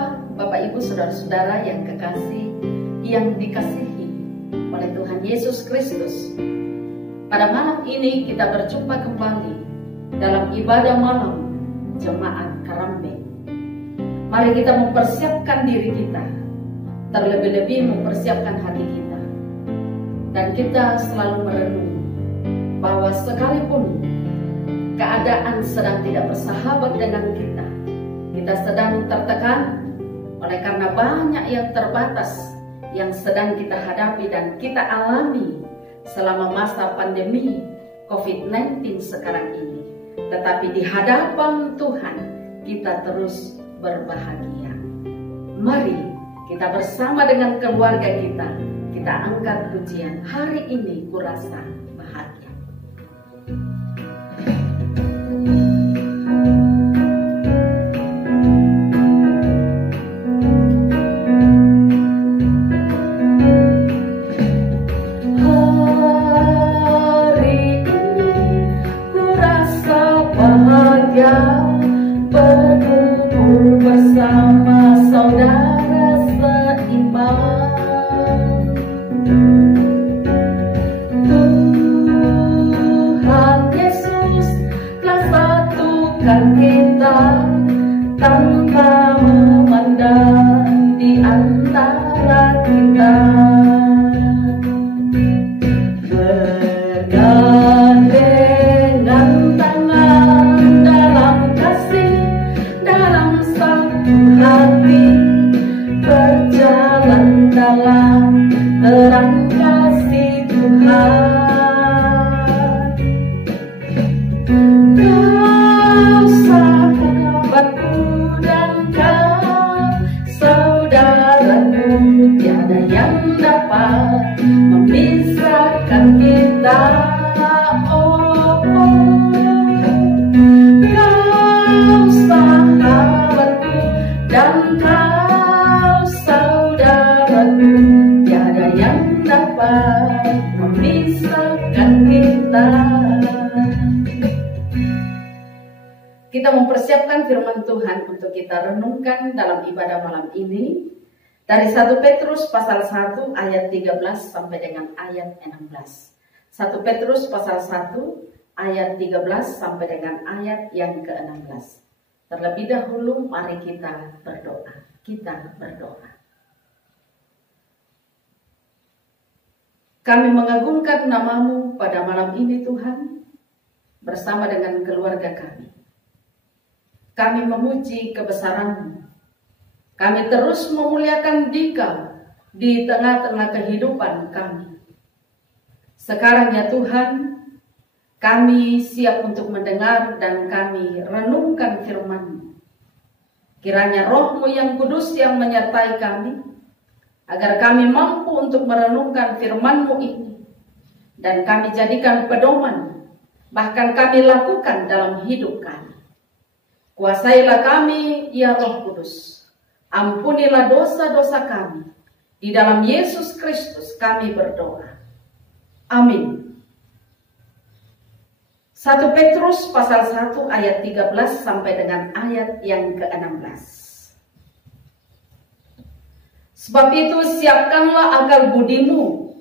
berjumpa Bapak Ibu Saudara-saudara yang kekasih, yang dikasihi oleh Tuhan Yesus Kristus. Pada malam ini kita berjumpa kembali dalam ibadah malam Jemaat Karambeng. Mari kita mempersiapkan diri kita, terlebih-lebih mempersiapkan hati kita. Dan kita selalu merenung bahwa sekalipun keadaan sedang tidak bersahabat dengan kita sedang tertekan oleh karena banyak yang terbatas yang sedang kita hadapi dan kita alami selama masa pandemi COVID-19 sekarang ini. Tetapi di hadapan Tuhan kita terus berbahagia. Mari kita bersama dengan keluarga kita angkat pujian, hari ini kurasa bahagia. Berkumpul bersama saudara seiman, Tuhan Yesus telah satukan kita tanpa memandang di antara kita. Bergandengan tangan dalam kasih, dalam satu hati, berjalan dalam terang kasih Tuhan. Kau sahabatku dan kau saudaraku, tiada yang dapat memisahkan kita. Oh, kau sahabatku dan kau saudaraku, tiada yang dapat memisahkan kita. Kita mempersiapkan firman Tuhan untuk kita renungkan dalam ibadah malam ini dari 1 Petrus pasal 1 ayat 13 sampai dengan ayat 16. 1 Petrus pasal 1 ayat 13 sampai dengan ayat yang ke-16. Terlebih dahulu mari kita berdoa. Kita berdoa. Kami mengagungkan nama-Mu pada malam ini Tuhan, bersama dengan keluarga kami. Kami memuji kebesaran-Mu. Kami terus memuliakan Dikau di tengah-tengah kehidupan kami. Sekarang ya Tuhan, kami siap untuk mendengar dan kami renungkan firman-Mu. Kiranya Roh-Mu yang kudus yang menyertai kami, agar kami mampu untuk merenungkan firman-Mu ini. Dan kami jadikan pedoman, bahkan kami lakukan dalam hidup kami. Kuasailah kami, ya Roh Kudus. Ampunilah dosa-dosa kami. Di dalam Yesus Kristus kami berdoa. Amin. 1 Petrus pasal 1 ayat 13 sampai dengan ayat yang ke-16. Sebab itu siapkanlah akal budimu,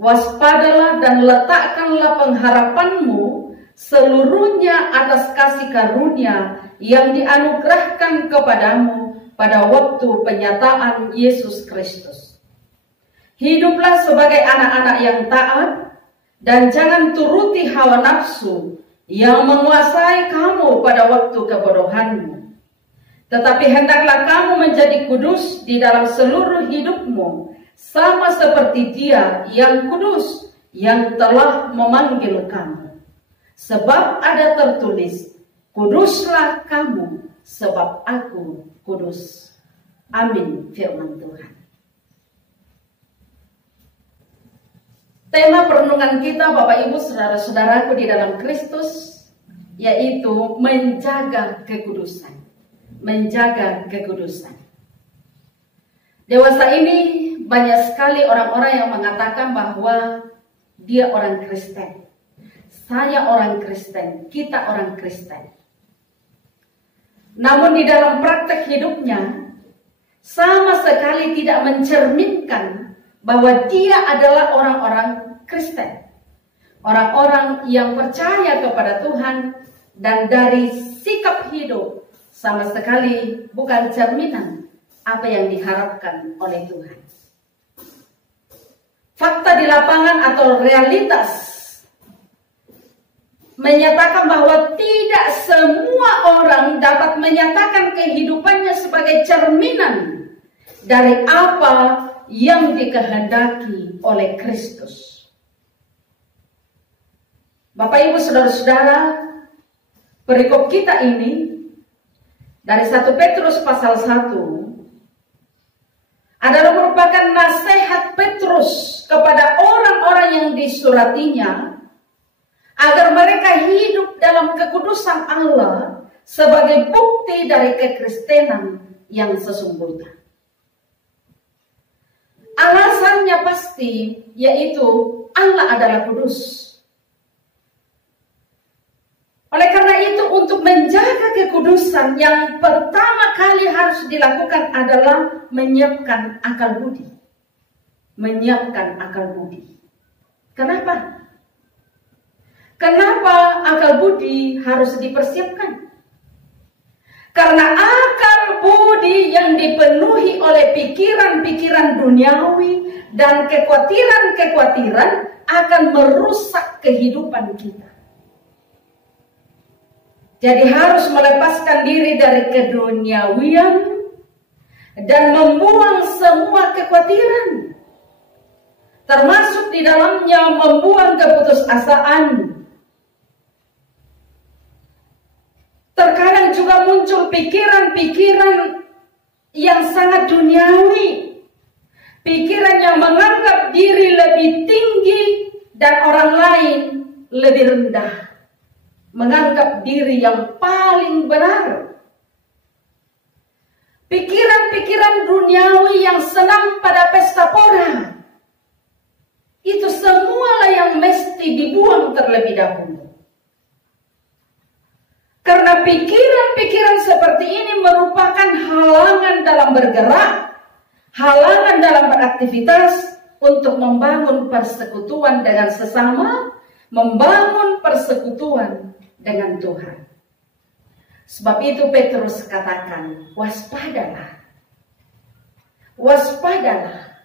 waspadalah dan letakkanlah pengharapanmu seluruhnya atas kasih karunia yang dianugerahkan kepadamu pada waktu penyataan Yesus Kristus. Hiduplah sebagai anak-anak yang taat dan jangan turuti hawa nafsu yang menguasai kamu pada waktu kebodohanmu. Tetapi hendaklah kamu menjadi kudus di dalam seluruh hidupmu, sama seperti Dia yang kudus yang telah memanggil kamu. Sebab ada tertulis, kuduslah kamu sebab aku kudus. Amin, firman Tuhan. Tema perenungan kita Bapak Ibu Saudara-saudaraku di dalam Kristus, yaitu menjaga kekudusan. Menjaga kekudusan. Dewasa ini banyak sekali orang-orang yang mengatakan bahwa dia orang Kristen. Saya orang Kristen, kita orang Kristen. Namun di dalam praktek hidupnya, sama sekali tidak mencerminkan bahwa dia adalah orang-orang Kristen, orang-orang yang percaya kepada Tuhan, dan dari sikap hidup sama sekali bukan cerminan apa yang diharapkan oleh Tuhan. Fakta di lapangan atau realitas menyatakan bahwa tidak semua orang dapat menyatakan kehidupannya sebagai cerminan dari apa yang dikehendaki oleh Kristus. Bapak Ibu saudara-saudara, perikop kita ini dari 1 Petrus pasal 1 adalah merupakan nasihat Petrus kepada orang-orang yang disuratinya agar mereka hidup dalam kekudusan Allah sebagai bukti dari kekristenan yang sesungguhnya. Alasannya pasti, yaitu Allah adalah kudus. Oleh karena itu, untuk menjaga kekudusan, yang pertama kali harus dilakukan adalah menyiapkan akal budi. Menyiapkan akal budi. Kenapa? Kenapa akal budi harus dipersiapkan? Karena akal budi yang dipenuhi oleh pikiran-pikiran duniawi dan kekhawatiran-kekhawatiran akan merusak kehidupan kita. Jadi harus melepaskan diri dari keduniawian dan membuang semua kekhawatiran, termasuk di dalamnya membuang keputusasaan. Terkadang juga muncul pikiran-pikiran yang sangat duniawi, pikiran yang menganggap diri lebih tinggi dan orang lain lebih rendah, menganggap diri yang paling benar. Pikiran-pikiran duniawi yang senang pada pesta pora, itu semualah yang mesti dibuang terlebih dahulu. Karena pikiran-pikiran seperti ini merupakan halangan dalam bergerak, halangan dalam beraktivitas untuk membangun persekutuan dengan sesama, membangun persekutuan dengan Tuhan. Sebab itu Petrus katakan, waspadalah. Waspadalah.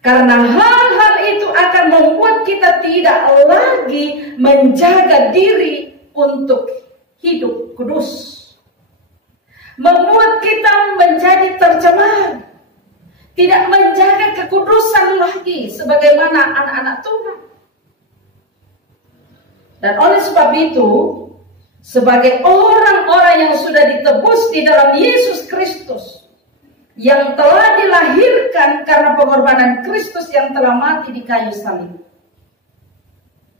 Karena hal-hal itu akan membuat kita tidak lagi menjaga diri untuk hidup kudus, membuat kita menjadi tercemar, tidak menjaga kekudusan lagi sebagaimana anak-anak Tuhan. Dan oleh sebab itu, sebagai orang-orang yang sudah ditebus di dalam Yesus Kristus, yang telah dilahirkan karena pengorbanan Kristus yang telah mati di kayu salib,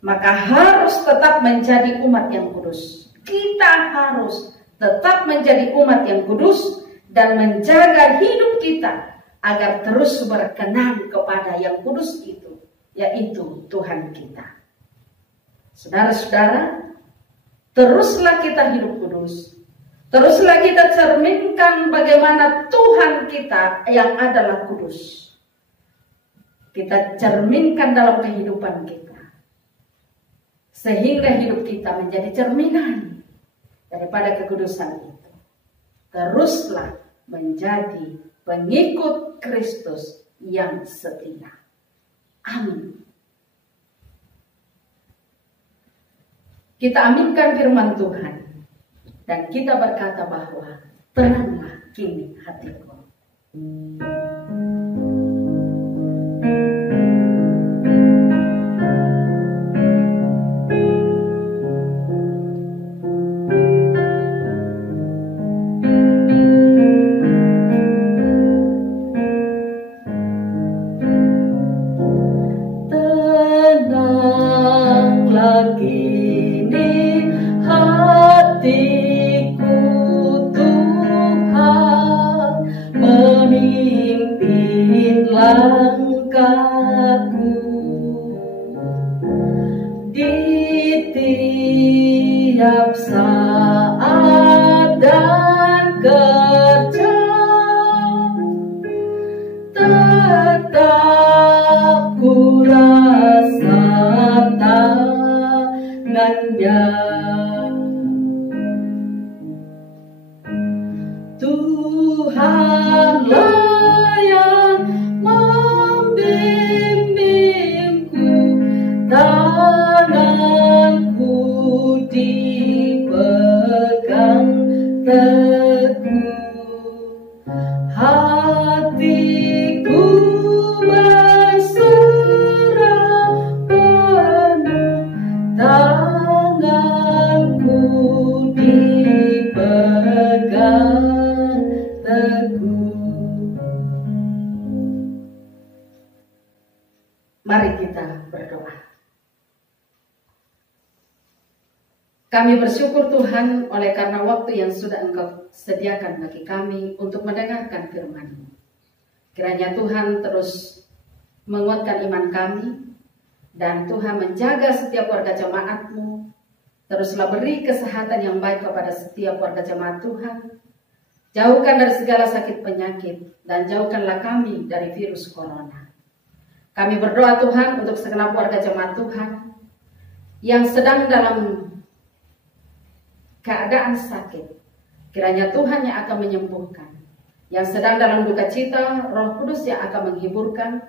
maka harus tetap menjadi umat yang kudus. Kita harus tetap menjadi umat yang kudus dan menjaga hidup kita agar terus berkenan kepada yang kudus itu, yaitu Tuhan kita. Saudara-saudara, teruslah kita hidup kudus. Teruslah kita cerminkan bagaimana Tuhan kita yang adalah kudus. Kita cerminkan dalam kehidupan kita, sehingga hidup kita menjadi cerminan daripada kekudusan itu. Teruslah menjadi pengikut Kristus yang setia. Amin. Kita aminkan firman Tuhan dan kita berkata bahwa tenanglah kini hatiku. hatiku berserah penuh, tanganku dipegang teguh. Mari kita berdoa. Kami bersyukur Tuhan oleh karena waktu yang sudah Engkau sediakan bagi kami untuk mendengarkan firman-Mu. Kiranya Tuhan terus menguatkan iman kami, dan Tuhan menjaga setiap warga jemaat-Mu. Teruslah beri kesehatan yang baik kepada setiap warga jemaat Tuhan. Jauhkan dari segala sakit penyakit, dan jauhkanlah kami dari virus corona. Kami berdoa Tuhan untuk segenap warga jemaat Tuhan yang sedang dalam keadaan sakit, kiranya Tuhan yang akan menyembuhkan. Yang sedang dalam duka cita, Roh Kudus yang akan menghiburkan.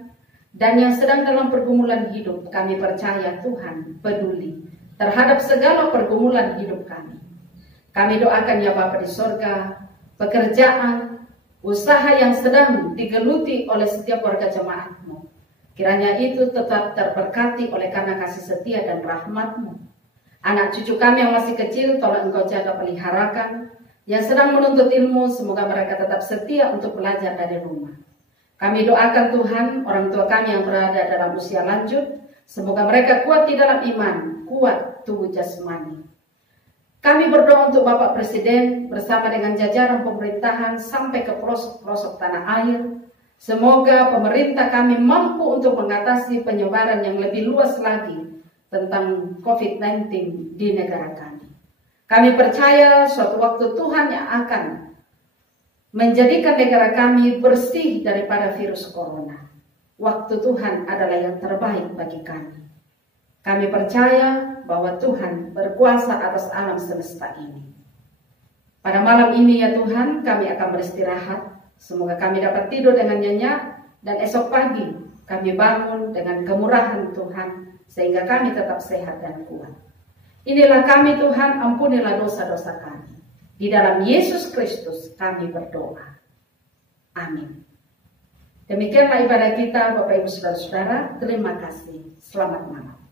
Dan yang sedang dalam pergumulan hidup, kami percaya Tuhan peduli terhadap segala pergumulan hidup kami. Kami doakan ya Bapa di sorga, pekerjaan, usaha yang sedang digeluti oleh setiap warga jemaat-Mu, kiranya itu tetap terberkati oleh karena kasih setia dan rahmat-Mu. Anak cucu kami yang masih kecil, tolong Engkau jaga peliharakan. Yang sedang menuntut ilmu, semoga mereka tetap setia untuk belajar dari rumah. Kami doakan Tuhan, orang tua kami yang berada dalam usia lanjut, semoga mereka kuat di dalam iman, kuat tubuh jasmani. Kami berdoa untuk Bapak Presiden bersama dengan jajaran pemerintahan sampai ke pelosok-pelosok tanah air. Semoga pemerintah kami mampu untuk mengatasi penyebaran yang lebih luas lagi tentang COVID-19 di negara kami. Kami percaya suatu waktu Tuhan yang akan menjadikan negara kami bersih daripada virus corona. Waktu Tuhan adalah yang terbaik bagi kami. Kami percaya bahwa Tuhan berkuasa atas alam semesta ini. Pada malam ini ya Tuhan, kami akan beristirahat. Semoga kami dapat tidur dengan nyenyak, dan esok pagi kami bangun dengan kemurahan Tuhan, sehingga kami tetap sehat dan kuat. Inilah kami Tuhan, ampunilah dosa-dosa kami. Di dalam Yesus Kristus kami berdoa. Amin. Demikianlah ibadah kita Bapak Ibu Saudara-saudara. Terima kasih. Selamat malam.